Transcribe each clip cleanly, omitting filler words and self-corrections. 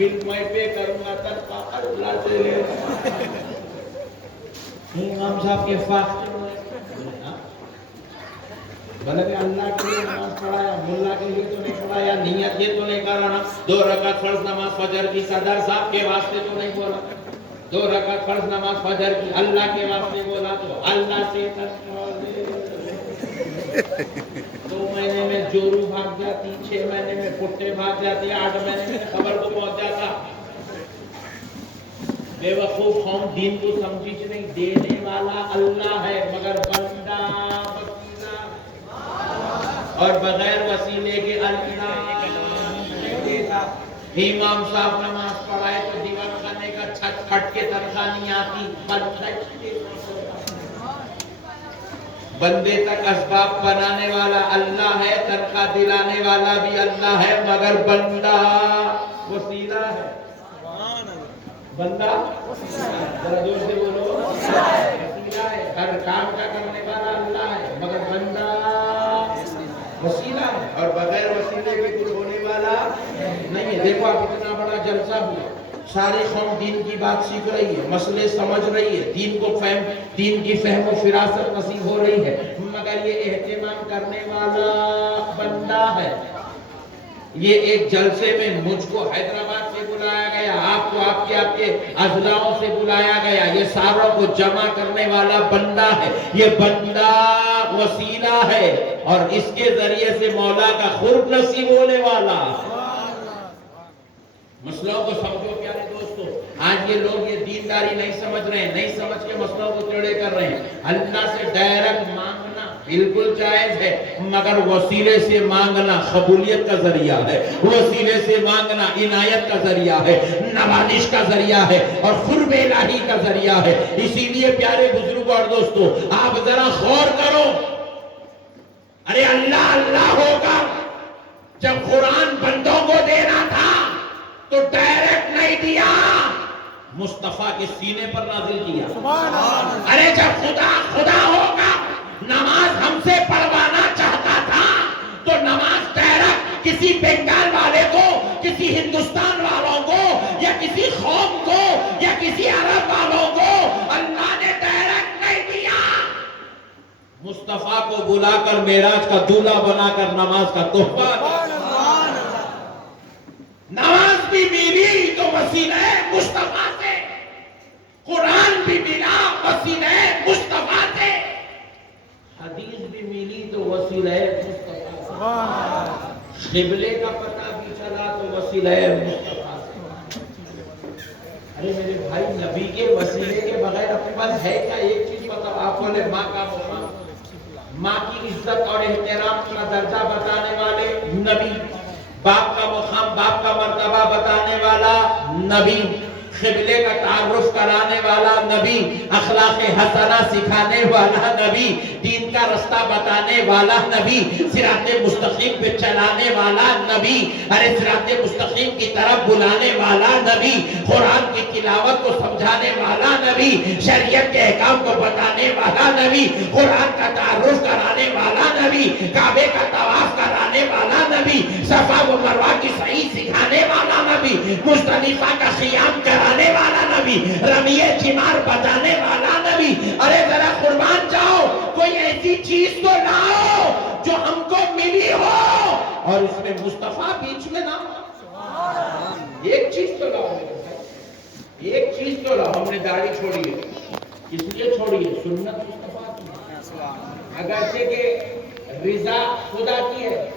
بل میں پے کروں گا تنخواہ اللہ سے لے امام صاحب کے فاقے بلکہ اللہ کے لیے نماز پڑھایا ملا کے لیے تو نہیں پڑھایا نیت یہ تو نہیں کرانا 2 رکعت فرض نماز فجر کی صدر صاحب کے واسطے تو نہیں بولا 2 رکعت فرض نماز فجر کی اللہ کے واسطے بولا تو اللہ سے 2 مہینے میں جورو بھاگ جاتی 6 مہینے میں پٹے بھاگ جاتی 8 مہینے میں خبر کو پہنچ جاتا بے وقوف قوم دین کو سمجھی نہیں دینے والا اللہ ہے مگر بندہ وسیلہ اور بغیر وسیلے کے اللہ امام صاحب نماز پڑھائے تو دیوان خانے کا چھت پھٹ کے تنخواہ نہیں آتی بندے تک اسباب بنانے والا اللہ ہے تنخواہ دلانے والا بھی اللہ ہے مگر بندہ وسیلہ ہے بندہ ذرا زور سے بولو وسیلہ ہے ہر کام کا کرنے والا اللہ ہے مگر بندہ وسیلہ ہے اور بغیر وسیلے کے کچھ ہونے والا نہیں ہے دیکھو آپ اتنا بڑا جلسہ ہوا ساری قوم دین کی بات سیکھ رہی ہے مسئلے سمجھ رہی ہے دین کی فہم و فراست نصیب ہو رہی ہے مگر یہ اہتمام کرنے والا بندہ ہے یہ ایک جلسے میں مجھ کو حیدرآباد سے بلایا گیا آپ کو آپ کے اضلاعوں سے بلایا گیا یہ ساروں کو جمع کرنے والا بندہ ہے یہ بندہ وسیلہ ہے اور اس کے ذریعے سے مولا کا قرب نصیب ہونے والا مسئلوں کو سمجھو پیارے دوستو آج یہ لوگ یہ دینداری نہیں سمجھ رہے ہیں نہیں سمجھ کے مسئلوں کو ٹیڑھے کر رہے ہیں اللہ سے ڈائریکٹ مانگنا بالکل جائز ہے مگر وسیلے سے مانگنا قبولیت کا ذریعہ ہے وسیلے سے مانگنا عنایت کا ذریعہ ہے نوازش کا ذریعہ ہے اور قرب الہی کا ذریعہ ہے اسی لیے پیارے بزرگوں اور دوستو آپ ذرا غور کرو ارے اللہ اللہ ہوگا جب قرآن بندوں کو دینا تھا تو ڈائریکٹ نہیں دیا مصطفیٰ کے سینے پر نازل کیا ارے جب خدا ہوگا نماز ہم سے پڑھوانا چاہتا تھا تو نماز ڈائریکٹ کسی بنگال والے کو کسی ہندوستان والوں کو یا کسی قوم کو یا کسی عرب والوں کو اللہ نے ڈائریکٹ نہیں دیا مصطفیٰ کو بلا کر معراج کا دولہا بنا کر نماز کا تحفہ نماز بھی ملی تو وسیلہ مصطفیٰ سے قرآن بھی ملا وسیلہ مصطفیٰ سے حدیث بھی ملی تو وسیلہ مصطفیٰ سے قبلے کا پتہ بھی چلا تو وسیلہ مصطفیٰ سے ارے میرے بھائی نبی کے وسیلے کے بغیر اپنے پاس ہے کیا ایک چیز بتاؤ آپ بولے ماں کا مقام ماں کی عزت اور احترام کا درجہ بتانے والے نبی باپ کا مقام باپ کا مرتبہ بتانے والا نبی قبلے کا تعارف کرانے والا نبی اخلاق حسنہ سکھانے والا نبی دین کا رستہ بتانے والا نبی صراط مستقیم پہ چلانے والا نبی ارے صراط مستقیم کی طرف بلانے والا نبی قرآن کی تلاوت کو سمجھانے والا نبی شریعت کے احکام کو بتانے والا نبی قرآن کا تعارف کرانے والا نبی کعبے کا طواف کرانے والا نبی صفا و مروہ کی صحیح سکھانے والا نبی مزدلفہ کا قیام کرانے والا نبی رمیے جمار بتانے والا نبی ارے ذرا قربان جاؤ کوئی ایسی چیز تو لاؤ جو ہم کو ملی ہو اور اس میں مصطفیٰ بیچ میں نہ ہو ایک چیز تو لاؤ ایک چیز تو لاؤ ہم نے داڑھی چھوڑی ہے اس لیے چھوڑی ہے سنت مصطفیٰ کی اگرچہ کہ رضا خدا کی ہے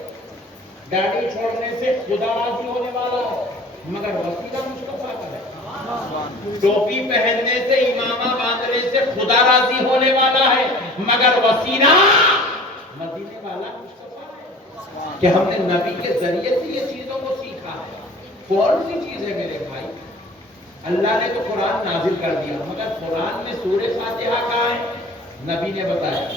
داڑھی چھوڑنے سے خدا راضی ہونے والا ہے مگر وسیلہ مصطفیٰ کا ہے ٹوپی پہننے سے امامہ باندھنے سے خدا راضی ہونے والا ہے مگر وسیلہ مدینے والا مصطفیٰ ہے کہ ہم نے نبی کے ذریعے سے یہ چیزوں کو سیکھا ہے کون سی چیز ہے میرے بھائی اللہ نے تو قرآن نازل کر دیا مگر قرآن میں سورہ فاتحہ کہاں ہے نبی نے بتایا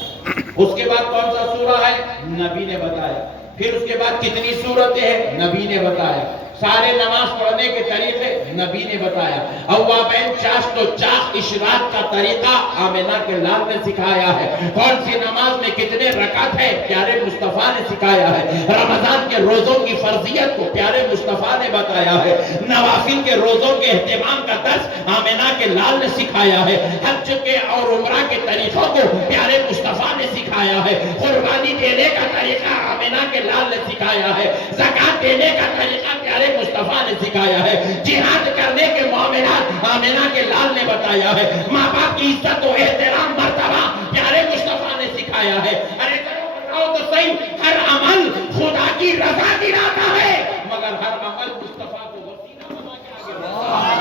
اس کے بعد کون سا سورہ ہے نبی نے بتایا پھر اس کے بعد کتنی سورتیں ہیں نبی نے بتایا سارے نماز پڑھنے کے طریقے نبی نے بتایا. اوابین چاشت و چاق اشراق کا طریقہ آمنہ کے لال نے سکھایا ہے. کون سی نماز میں کتنے رکعت ہے پیارے مصطفیٰ نے سکھایا ہے. رمضان کے روزوں کی فرضیت کو پیارے مصطفیٰ نے بتایا ہے. نوافل کے روزوں کے اہتمام کا درس آمنہ کے لال نے سکھایا ہے. حج کے اور عمرہ کے طریقوں کو پیارے مصطفیٰ نے سکھایا ہے. قربانی دینے کا طریقہ آمنہ کے لال نے سکھایا ہے. زکات دینے کا طریقہ پیارے مصطفیٰ نے سکھایا ہے. جہاد کرنے کے معاملات آمنہ کے لال نے بتایا ہے. ماں باپ کی عزت و احترام مرتبہ پیارے مصطفیٰ نے سکھایا ہے. ارے بتاؤ تو صحیح, ہر عمل خدا کی رضا دلاتا ہے مگر ہر عمل مصطفیٰ کو وسیلہ بنا کے آگے بڑھتا ہے.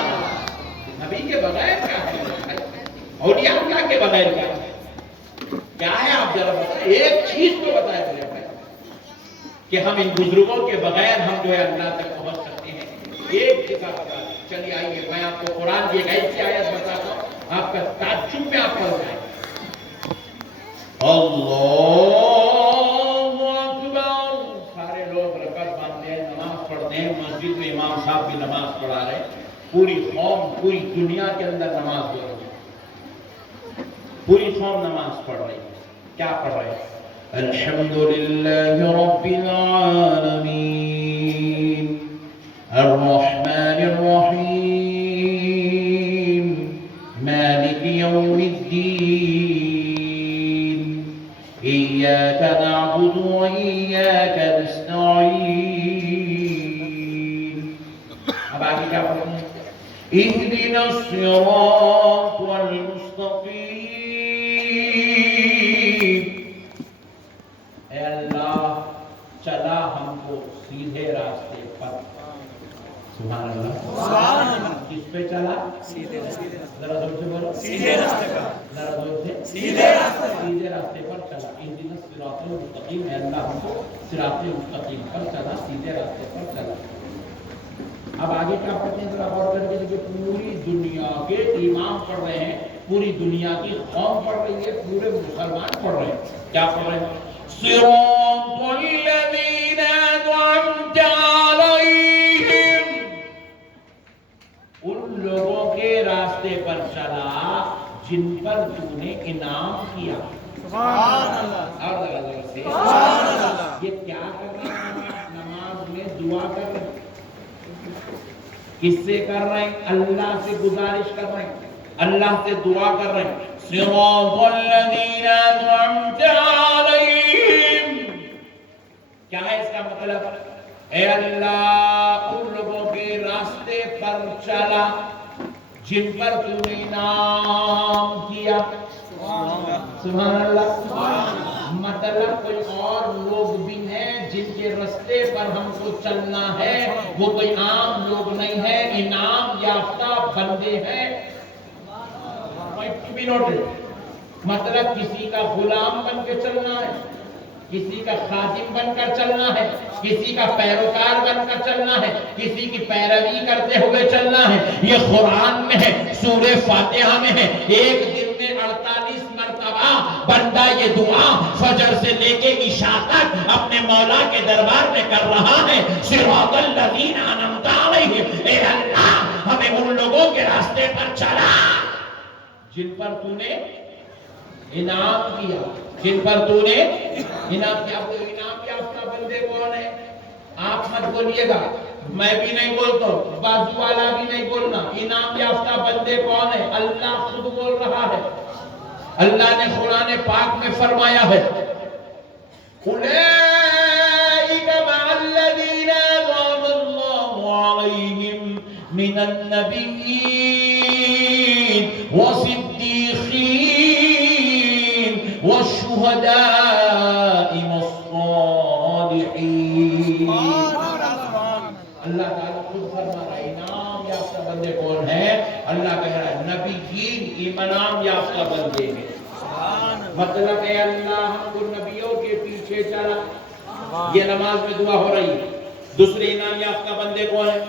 نبی کے بغیر کیا ہے, اولیاء اللہ کے بغیر کیا ہے, کیا ہے آپ ذرا بتائیں. ایک چیز تو بتائیں میرے بھائی کہ ہم ان بزرگوں کے بغیر ہم جو ہے اللہ تک پہنچ سکتے ہیں. ایک جگہ بتا, چلیے آئیے میں آپ کو قرآن کی ایک ایسی آیت بتاتا ہوں, آپ کا تعجب میں آپ پڑھ جائیں. اللہ اکبر. سارے لوگ رکعت باندھتے ہیں, نماز پڑھتے ہیں, مسجد میں امام صاحب بھی نماز پڑھا رہے ہیں. پوری قوم پوری دنیا کے اندر نماز پڑھ رہی ہے, پوری قوم نماز پڑھ رہی ہے. کیا پڑھ رہے ہیں؟ الحمدللہ رب العالمین الرحمن الرحیم مالک یوم الدین ایاک نعبد و ایاک نستعین. اب آگے کیا پڑھتے ہیں؟ اہدنا الصراط المستقیم. اے اللہ چلا ہم کو سیدھے راستے پر. سبحان اللہ. کس پہ چلا؟ سیدھے راستے. ذرا زور سے بولو. سیدھے راستے پر. ذرا زور سے. سیدھے راستے پر چلا. اہدنا الصراط المستقیم. اے اللہ ہم کو صراط مستقیم پر چلا, سیدھے راستے پر چلا. اب آگے کیا پڑھتے ہیں ذرا غور کر کے. پوری دنیا کے امام پڑھ رہے ہیں, پوری دنیا کی قوم پڑھ رہی ہے, پورے مسلمان پڑھ رہے ہیں. کیا پڑھ رہے ہیں؟ صراط الذین انعمت علیہم. ان لوگوں کے راستے پر چلا جن پر تو نے انعام کیا. سبحان اللہ. اور ذرا سے سبحان اللہ. یہ کیا کر رہے ہیں نماز میں؟ دعا کر رہے ہیں. کس سے کر رہے ہیں؟ اللہ سے گزارش کر رہے ہیں, اللہ سے دعا کر رہے ہیں. صراط الذین انعمت علیہم. کیا ہے اس کا مطلب؟ اے اللہ ان لوگوں کے راستے پر چلا جن پر تو نے انعام کیا. سبحان اللہ. مطلب کوئی اور لوگ بھی ہیں جن کے راستے پر ہم کو چلنا ہے, وہ کوئی عام لوگ نہیں ہے, انعام یافتہ بندے ہیں. مطلب کسی کا غلام بن کے چلنا ہے, کسی کا خادم بن کر چلنا ہے, کسی کا پیروکار بن کر چلنا ہے, کسی کی پیروی کرتے ہوئے چلنا ہے. یہ قرآن میں ہے, سورہ فاتحہ میں ہے. ایک دن میں 48 مرتبہ بندہ یہ دعا فجر سے لے کے عشاء تک اپنے مولا کے دربار میں کر رہا ہے. صراط الذین انعمت علیہم. اے اللہ ہمیں ان لوگوں کے راستے پر چلا جن پر تو نے انعام کیا, جن پر تو نے انعام کیا. انعام یافتہ بندے کون ہیں؟ آپ مت بولیے گا, میں بھی نہیں بولتا, بازو والا بھی نہیں بولنا. انعام یافتہ بندے کون ہیں؟ اللہ خود بول رہا ہے. اللہ نے قرآن پاک میں فرمایا ہے اولئک مع الذین انعم اللہ علیہم من النبیین والصدیقین والشہداء والصالحین. اللہ تعالیٰ خود فرما رہا ہے انعام یافتہ بندے کون ہیں. اللہ کہہ رہا ہے نبیین انعام یافتہ بندے ہیں. مطلب ہے اللہ ہم کو نبیوں کے پیچھے چلا. یہ نماز میں دعا ہو رہی ہے. دوسرے انعام یافتہ بندے کون ہیں؟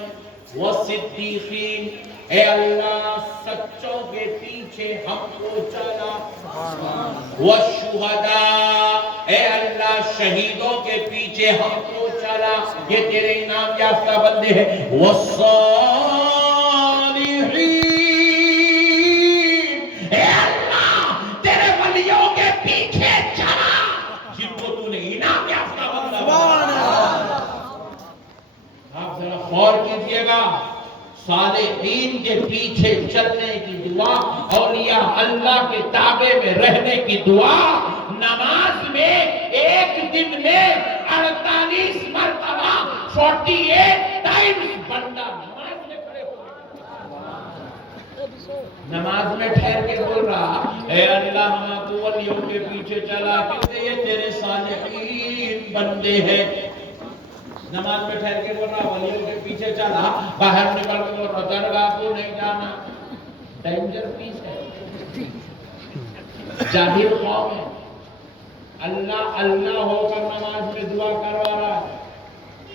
والصدیقین. اے اللہ سچوں کے پیچھے ہم کو چلا. والشہداء. اے اللہ شہیدوں کے پیچھے ہم کو چلا. یہ تیرے انعام یافتہ بندے ہیں. والصالحین. صالحین کے پیچھے چلنے کی دعا، اولیاء اللہ کے تابع میں رہنے کی دعا، نماز میں ایک دن میں 48 مرتبہ 48 ٹائمز بندہ نماز میں کھڑے ہو نماز میں ٹھہر کے بول رہا، اے اللہ ہم تو ولیوں کے پیچھے چلا، کتنے یہ تیرے صالحین بندے ہیں۔ نماز میں ٹھہر کے بول رہا، ولیوں کے پیچھے چلا، باہر نکل کے بول رہا درگاہ کو نہیں جانا، ڈینجر پیس ہے، جاہل قوم ہے، اللہ اللہ ہو کر نماز میں دعا کروا رہا ہے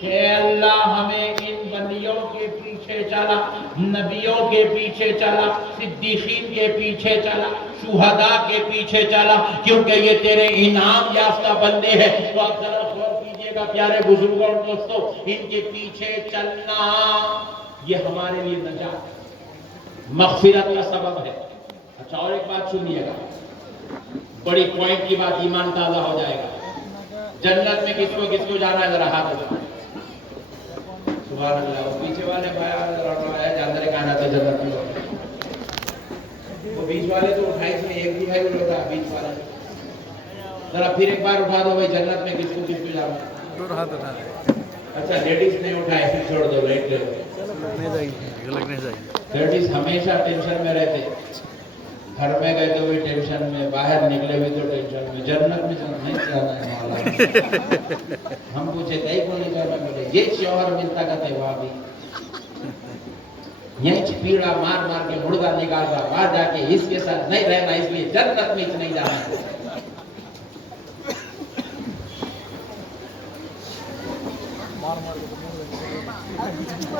کہ اے اللہ ہمیں ان ولیوں کے پیچھے چلا، نبیوں کے پیچھے چلا، صدیقین کے پیچھے چلا، شہداء کے پیچھے چلا، کیونکہ یہ تیرے انعام یافتہ بندے ہیں۔ تو آپ ذرا غور کیجئے گا پیارے بزرگوں اور دوستوں، ان کے پیچھے چلنا یہ ہمارے لیے نجات مغفرت کا سبب ہے۔ اچھا اور ایک بات سنیے گا، بڑی پوائنٹ کی بات، ایمان تازہ ہو جائے گا۔ جنت میں کس کو جانا ہے ذرا ہاتھ اٹھائیں۔ سبحان اللہ، وہ پیچھے والے بھائی جاندر کہاں تھا جنت میں، وہ بیچ والے تو اٹھائی میں ایک بھی بھائی لوگ بیچ والے، ذرا پھر ایک بار اٹھا دو بھائی، جنت میں کس کو جانا ہے؟ دو ہاتھ اٹھا دے۔ اچھا لیڈیز نے اٹھائے، پھر چھوڑ دو، ویٹ لے لو۔ لیڈیز ہمیشہ ٹینشن میں رہتے، گھر میں گئے تو بھی ٹینشن میں، باہر نکلے بھی تو ٹینشن میں، جنت میں نہیں جانا ہے مولا۔ ہم پوچھے کئی کو نہیں جانا، بولے یہ شوہر ملتا کہتے وہاں بھی یہیں پیڑا مار مار کے مردہ نکال رہا، وہاں جا کے اس کے ساتھ نہیں رہنا، اس لیے جنت میں نہیں جانا ہے۔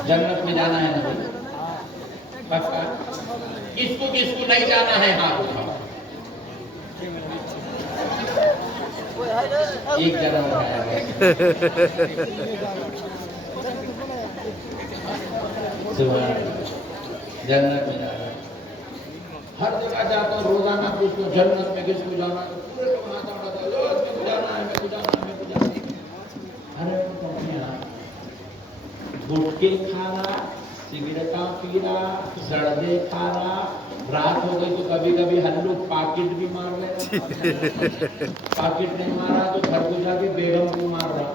جنت میں جانا ہے نا پکا، کس کو نہیں جانا ہے ہاتھ اٹھاؤ۔ ایک جنا اٹھایا ہے، جنت میں جانا ہے۔ ہر جگہ جاتا ہوں روزانہ پوچھتا ہوں جنت میں کس کو جانا ہے، پورے لوگ ہاتھ اٹھاتے ہیں، میرے کو جانا ہے، میرے کو جانا ہے، میرے کو جانا ہے۔ ارے گٹکے کھا رہا، سگریٹاں پی رہا، زردے کھا رہا، رات ہو گئی تو کبھی کبھی ہلو پاکٹ بھی مار لے، پاکٹ نہیں مارا تو گھر کو جا کے بیگم کو مار رہا،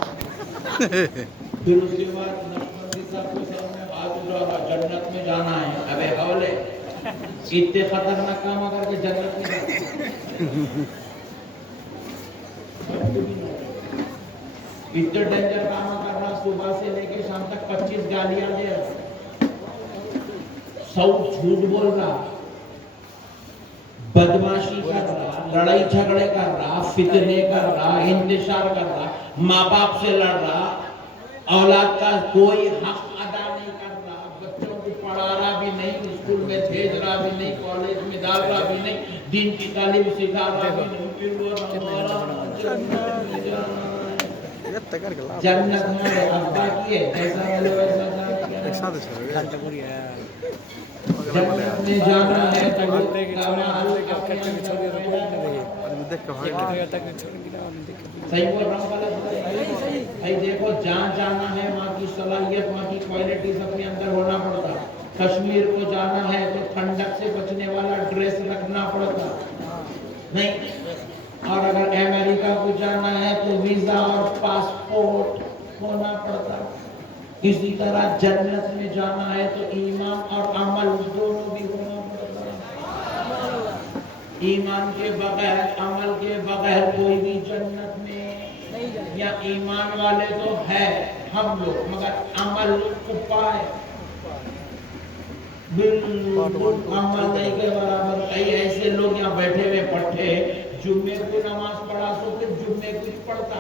پھر اس کے بعد نقشبندی صاحب کو سر میں ہاتھ اٹھا رہا، جنت میں جانا ہے۔ ابے حولے اتنے خطرناک کام اگر کے جنت میں جانا، اتنے ڈینجر کام کر رہا، صبح سے لے کے شام تک 25 گالیاں دے رہا، 100 جھوٹ بول رہا، بدماشی کر رہا، لڑائی جھگڑے کر رہا، فتنے کر رہا، انتشار کر رہا، ماں باپ سے لڑ رہا، اولاد کا کوئی حق ادا نہیں کر رہا، بچوں کو پڑھا رہا بھی نہیں، اسکول میں بھیج رہا بھی نہیں، کالج میں ڈال رہا بھی نہیں، دین کی تعلیم سکھا رہا بھی نہیں، پھر وہ جنت میں ابا کی ہے، ایسا والے ویسا جنت میں جانا ہے تو صحیح بول رہا ہوں بھائی، دیکھو جہاں جانا ہے وہاں کی صلاحیت، وہاں کی کوالٹیز اپنے اندر ہونا پڑتا۔ کشمیر کو جانا ہے تو ٹھنڈک سے بچنے والا ڈریس رکھنا پڑتا نہیں، اور اگر امریکہ کو جانا ہے تو ویزا اور پاسپورٹ ہونا پڑتا۔ اسی طرح جنت میں جانا ہے تو ایمان اور عمل دونوں بھی ہونا پڑتا۔ ایمان کے بغیر، عمل کے بغیر کوئی بھی جنت میں، یا ایمان والے تو ہے ہم لوگ مگر عمل کو پائے بالکل عمل نہیں کے برابر۔ کئی ایسے لوگ یہاں بیٹھے ہوئے پٹھے، جمعے کو نماز پڑھا تو پھر جمعے کو پڑھتا،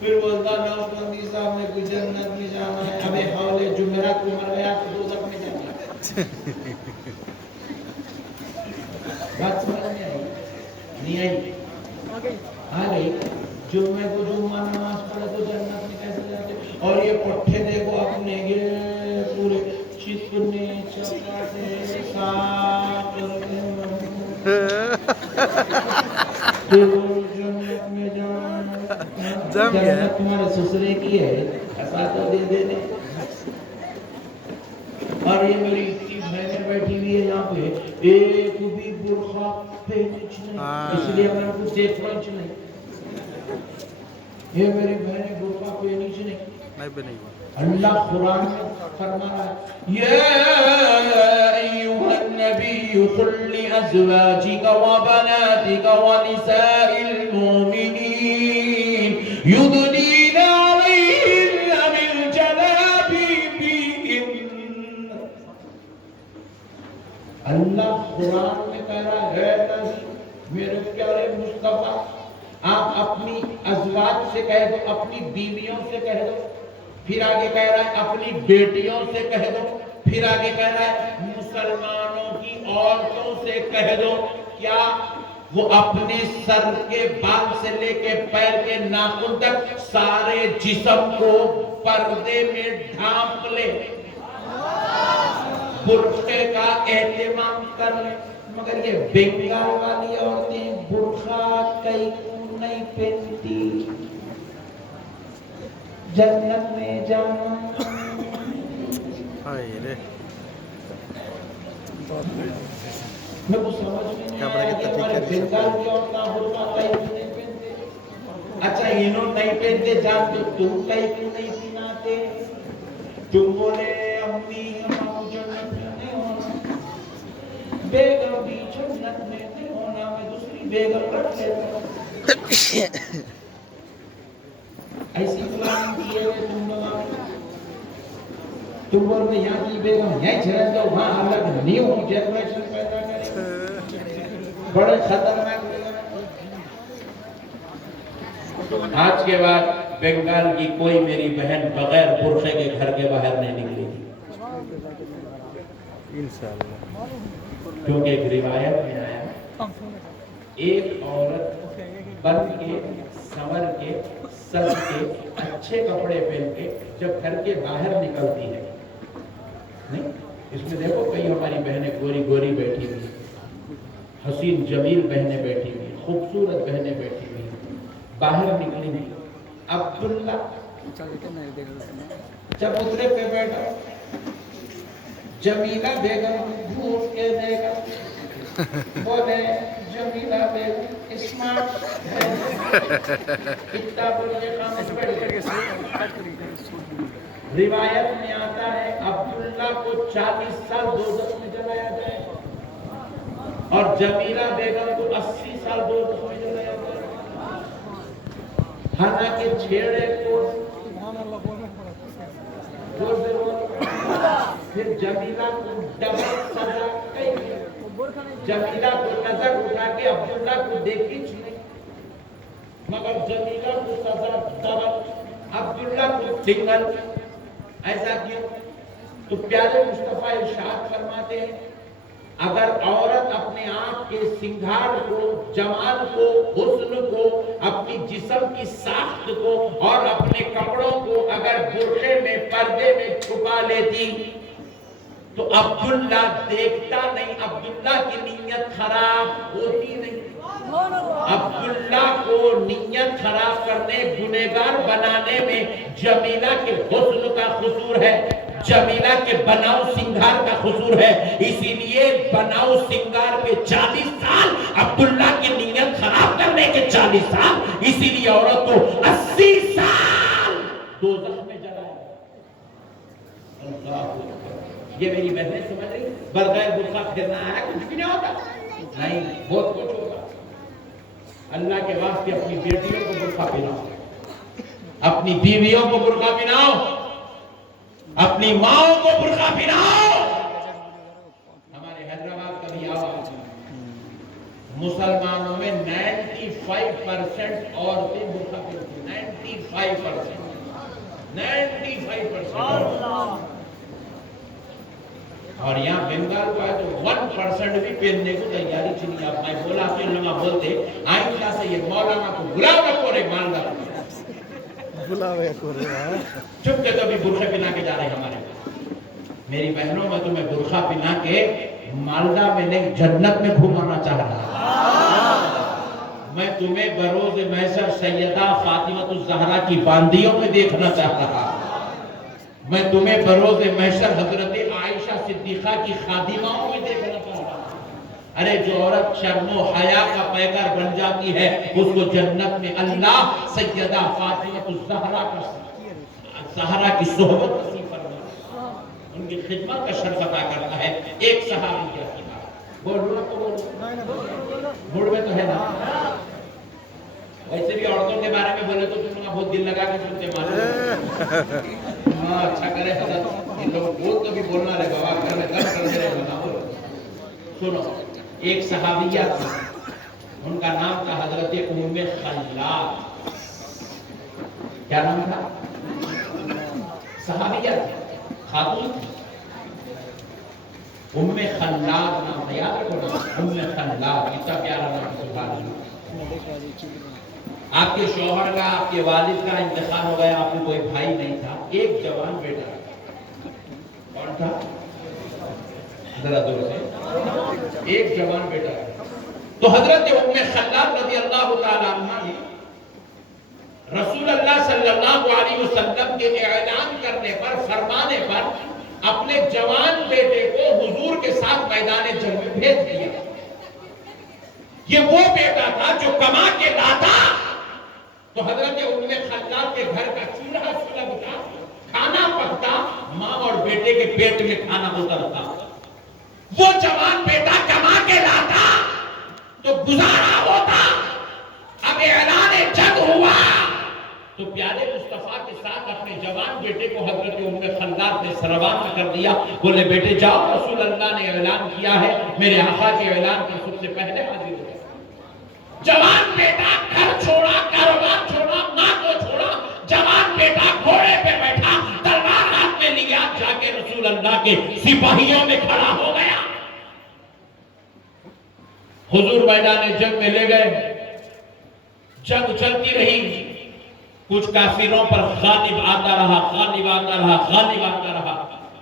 پھر بولتا نوبندی صاحب نے کوئی جنت میں جانا ہے۔ ابے حولے جمعرات کو مر گیا تو دوزخ میں جانا ہے۔ بات سمجھ میں آئی نہیں آئی؟ آ گئی؟ جمعے کو جمعہ نماز پڑھے تو جنت میں کیسے جاتے؟ اور یہ پٹھے دیکھو اپنے گئے پورے چکنے چپاٹے صاف جنت میں جانا، جنت تمہارے سسرے کی ہے، ایسا تو دے دے دے۔ اور یہ میری اتنی بہنیں بیٹھی ہوئی ہے یہاں پہ، ایک بھی برخا پہنے نہیں، اس لیے میں کچھ دیکھ رہا نہیں. یہ میری بہنیں برخا پہنی نہیں. اللہ قرآن میں فرما رہا ہے یا ایوہ النبی قل لأزواجک وبناتک ونساء المؤمنین یدنین علیہن من جلابیبہن. اللہ قرآن میں کہہ رہا ہے نبی میرے پیارے مصطفیٰ آپ اپنی ازواج سے کہہ دو، اپنی بیویوں سے کہہ دو، پھر آگے کہہ رہا ہے اپنی بیٹیوں سے کہہ دو، پھر آگے کہہ رہا ہے مسلمانوں کی عورتوں سے کہہ دو. کیا وہ اپنے سر کے بال سے لے کے پیر کے ناخن تک سارے جسم کو پردے میں ڈھانپ لے، برقعے کا اہتمام کر لے. مگر یہ بنگال والی عورتیں برقع کئی کو نہیں پہنتی. جنت میں جانا میں کو سمجھ میں نہیں آیا کہ ہمارے بنگال کی عورتیں برقع کئی کو نہیں پہنتے. اچھا انہوں نہیں پہنتے جانتے تم کئی کو نہیں پہناتے. تم بولے امی ہم جنت میں نہیں ہونا، بیگم بھی جنت میں نہیں ہونا، میں دوسری بیگم رکھ لیتا ہوں. ایسی پلان کیے ہوئے تم لوگ، تم بول میں یہاں کی بیگم یہیں چلے جاؤ، وہاں الگ نیو جنریشن پیدا کرے، بڑے خطرناک بیگم. آج کے بعد بنگال کی کوئی میری بہن بغیر برقعے کے گھر کے باہر نہیں نکلے گی، کیونکہ ایک روایت میں آیا ایک عورت بن کے سنور کے سج کے اچھے کپڑے پہن کے جب گھر کے باہر نکلتی ہے، نہیں اس میں دیکھو کئی ہماری بہنیں گوری گوری بیٹھی ہوئی، حسین جمیل بہنیں بیٹھی ہوئی، خوبصورت بہنیں بیٹھی ہوئی، باہر نکلی نہیں. عبداللہ جب اترے پہ بیٹھا جمیلہ بیگم گھوم کے دیکھا، بولے جمیلہ بیگم اسمارٹ ہے، اتنا بڑی خاموش بیٹھے. روایت میں آتا ہے عبداللہ کو 40 سال دوزخ میں جلایا جائے اور جمیلہ بیگم کو 80 سال دوزخ میں جلایا جائے. حالانکہ چھیڑے کو پھر جمیلہ کو ڈبل سزا کئی. جمیلہ کو نظر اٹھا کے عبداللہ کو دیکھی چھنے، مگر جمیلہ کو سزا ڈبل، عبداللہ کو سنگل. ایسا کیوں؟ تو پیارے مصطفیٰ ارشاد فرماتے ہیں اگر عورت اپنے آپ کے سنگھار کو، جمال کو، حسن کو، اپنی جسم کی ساخت کو اور اپنے کپڑوں کو اگر برقعے میں پردے میں چھپا لیتی تو عبداللہ دیکھتا نہیں، عبداللہ کی نیت خراب ہوتی نہیں. عبداللہ کو نیت خراب کرنے، گنہگار بنانے میں جمیلہ کے حسن کا قصور ہے، جمیلہ کے بناؤ سنگھار کا قصور ہے. اسی لیے بناؤ سنگھار کے 40 سال، عبداللہ کی نیت خراب کرنے کے 40 سال، اسی لیے عورت کو 80 سال دوزخ میں جلایا. یہ میری بہنیں سمجھ رہی بغیر برقع پھرنا ہے کچھ بھی نہیں ہوتا، نہیں بہت کچھ ہوگا. اللہ کے واسطے اپنی بیٹیوں کو برقع پہناؤ، اپنی بیویوں کو برقع پہناؤ، اپنی ماں کو برقع پہناؤ. ہمارے حیدرآباد کا بھی آواز مسلمانوں میں 95% عورتیں برقع پہنتی ہیں. 95% اور یہاں بنگال کو ہے تو 1% بھی پہننے کو تیاری چلی. آپ میں بولا کہ علماء بولتے آئندہ سے یہ مولانا کو بلاؤ نہ کورے مالدار بلاوے کورے چپ کے تو بھی برقع پہنا کے جا رہے ہمارے. میری بہنوں میں تمہیں برقع پہنا کے مالدہ میں نہیں جنت میں گھمانا چاہ رہا. میں تمہیں بروز محشر سیدہ فاطمہ الزہرا کی باندیوں میں دیکھنا چاہ رہا. میں تمہیں بروز محشر حضرت عائشہ صدیقہ کی خادماؤں میں دیکھنا پڑ رہا ہے۔ ارے جو عورت شرم و حیا کا پیکر بن جاتی ہے اس کو جنت میں اللہ سیدہ فاطمہ الزہرا کی صحبت نصیب فرماتا ہے، ان کی خدمت کا شرف عطا کرتا ہے۔ ایک صحابی کی بات بول رہا تو بول میں تو ہے نا، ویسے بھی عورتوں کے بارے میں بولے تو تم بہت دل لگا کے سنتے معلوم۔ ہاں اچھا کرے حضرت، ان لوگ بہت تو بھی بولنا رہے بابا گھر میں گھر کر دے رہے بنا۔ سنو، ایک صحابیہ تھی، ان کا نام تھا حضرت ام خلاد۔ کیا نام تھا؟ صحابیہ تھی، خاتون تھی، ام خلاد نام ہے، یاد رکھو ام خلاد، اتنا پیارا نام ہے، سبحان اللہ۔ آپ کے شوہر کا، آپ کے والد کا انتقال ہو گیا، آپ کو کوئی بھائی نہیں تھا، ایک جوان بیٹا تھا۔ کون تھا؟ ذرا دور سے، ایک جوان بیٹا تھا۔ تو حضرت ام خلاد رضی اللہ تعالی عنہ نے رسول اللہ صلی اللہ علیہ وسلم کے اعلان کرنے پر، فرمانے پر اپنے جوان بیٹے کو حضور کے ساتھ میدان جنگ میں بھیج دیا۔ یہ وہ بیٹا تھا جو کما کے لاتا تو حضرت ام خلاد کے گھر کا چولہا سلگتا، کھانا پکتا، ماں اور بیٹے کے پیٹ میں کھانا اترتا۔ وہ جوان بیٹا کما کے لاتا تو گزارا ہوتا۔ اب اعلان جنگ ہوا تو پیارے مصطفیٰ کے ساتھ اپنے جوان بیٹے کو حضرت ام خلاد نے روانہ کر دیا، بولے بیٹے جاؤ، رسول اللہ نے اعلان کیا ہے، میرے آقا کے اعلان کے سب سے پہلے حاضر ہو۔ جوان بیٹا گھر چھوڑا، کاروبار چھوڑا، ماں کو چھوڑا، جوان بیٹا گھوڑے پہ بیٹھا، تلوار ہاتھ میں لیا، جا کے رسول اللہ کے سپاہیوں میں کھڑا ہو گیا۔ حضور میدان جنگ میں لے گئے، جنگ چلتی رہی، کچھ کافروں پر غالب آتا رہا، غالب آتا رہا، غالب آتا رہا۔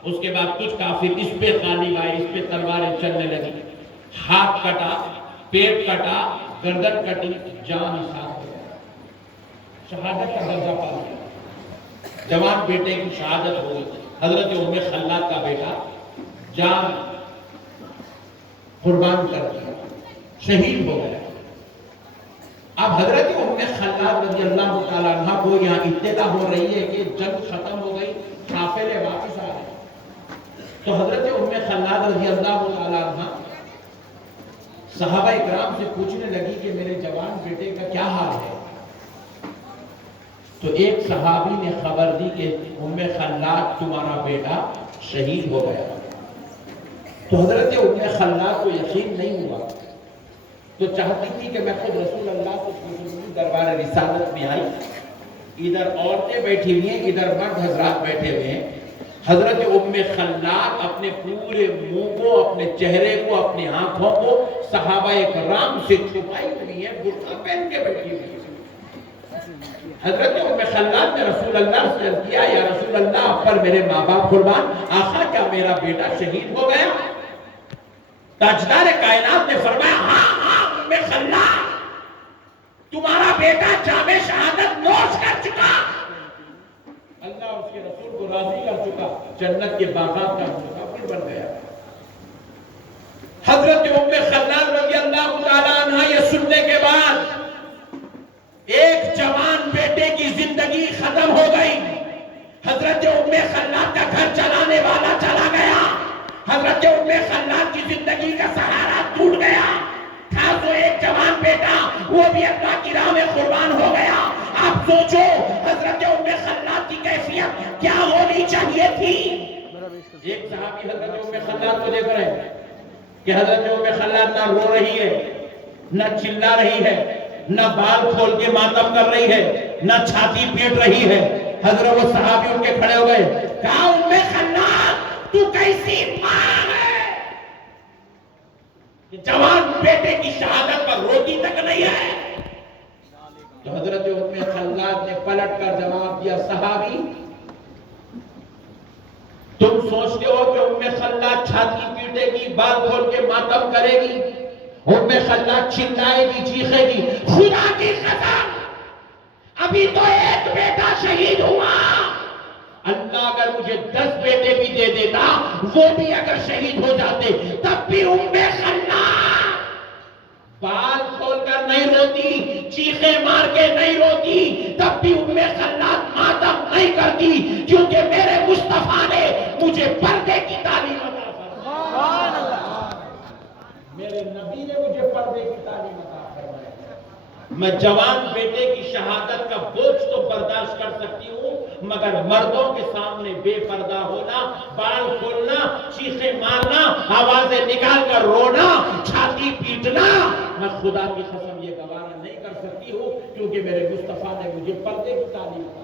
اس کے بعد کچھ کافر اس پہ غالب آئے، اس پہ تلواریں چلنے لگی، ہاتھ کٹا، پیٹ کٹا، گردن کٹی، جان ساتھ ہو گیا، شہادت کا درجہ پا لیا۔ جوان بیٹے کی شہادت ہو گئی، حضرت ام خلاد کا بیٹا جان قربان کر دیا، شہید ہو گیا۔ اب حضرت ام خلاد رضی اللہ تعالیٰ عنہ کو یہاں اطلاع ہو رہی ہے کہ جنگ ختم ہو گئی، قافلے واپس آ گئے۔ تو حضرت ام خلاد رضی اللہ تعالیٰ عنہ صحابہ اکرام سے پوچھنے لگی کہ میرے جوان بیٹے کا کیا حال ہے؟ تو ایک صحابی نے خبر دی کہ ام خلاد تمہارا بیٹا شہید ہو گیا۔ تو حضرت ام خلاد کو یقین نہیں ہوا، تو چاہتی تھی کہ میں خود رسول اللہ کو پوچھوں۔ دربار رسالت میں آئی، ادھر عورتیں بیٹھی ہوئی ہیں، ادھر مرد حضرات بیٹھے ہوئے ہیں۔ حضرت ام خلاد اپنے پورے منہ کو، اپنے چہرے کو، اپنی آنکھوں کو صحابہ کرام سے چھپائی ہوئی ہے، برقع پہن کے بیٹھی ہوئی ہے۔ حضرت ام خلاد نے رسول اللہ سے عرض کیا، یا رسول اللہ آپ پر میرے ماں باپ قربان، آقا کیا میرا بیٹا شہید ہو گیا؟ تاجدار کائنات نے فرمایا، ہاں ہاں ام خلاد، تمہارا بیٹا جام شہادت نوش کر چکا، اللہ اس کے رسول کو راضی کر چکا، جنت کے باغات کا مسافر بن گیا۔ حضرت ام خلاد رضی اللہ تعالیٰ عنہ یہ سننے کے بعد ایک جوان بیٹے کی زندگی ختم ہو گئی۔ حضرت ام خلاد کا گھر چلانے والا چلا گیا، حضرت ام خلاد کی زندگی کا سہارا ٹوٹ گیا۔ تھا تو ایک جوان بیٹا، وہ بھی اللہ کی راہ میں قربان ہو گیا۔ آپ سوچو حضرت ام خلاد کی کیفیت کیا ہونی چاہیے تھی۔ ایک صحابی حضرت ام خلاد کو دیکھ رہے ہیں کہ حضرت ام خلاد نہ رو رہی ہے، نہ چلا رہی ہے، نہ بال کھول کے ماتم کر رہی ہے، نہ چھاتی پیٹ رہی ہے۔ حضرت وہ صحابی ان کے کھڑے ہو گئے، کہا ام خلاد تو کیسی ماں ہے کہ جوان بیٹے کی شہادت پر روٹی تک نہیں ہے؟ تو حضرت ام خلاد نے پلٹ کر جواب دیا، صحابی تم سوچتے ہو کہ ام خلاد چھاتی پیٹے گی، بال کھول کے ماتم کرے گی، ام خلاد چلائے گی، چیخے گی؟ خدا کی قسم ابھی تو ایک بیٹا شہید ہوا، اللہ اگر مجھے 10 بیٹے بھی دے دیتا، وہ بھی اگر شہید ہو جاتے، تب بھی خلاد بال کھول کر نہیں روتی، چیخیں مار کے نہیں روتی، تب بھی خلاد ماتم نہیں کرتی، کیونکہ میرے مصطفیٰ نے مجھے پردے کی تعلیم عطا فرمائی۔ میرے نبی نے مجھے پردے کی تعلیم عطا فرمائی۔ میں جوان بیٹے کی شہادت کا بوجھ تو برداشت کر سکتی ہوں، مگر مردوں کے سامنے بے پردہ ہونا، بال کھولنا، چیخیں مارنا، آوازیں نکال کر رونا، چھاتی پیٹنا، میں خدا کی قسم یہ گوارا نہیں کر سکتی ہوں، کیونکہ میرے مصطفیٰ نے مجھے پردے کی تعلیم دی۔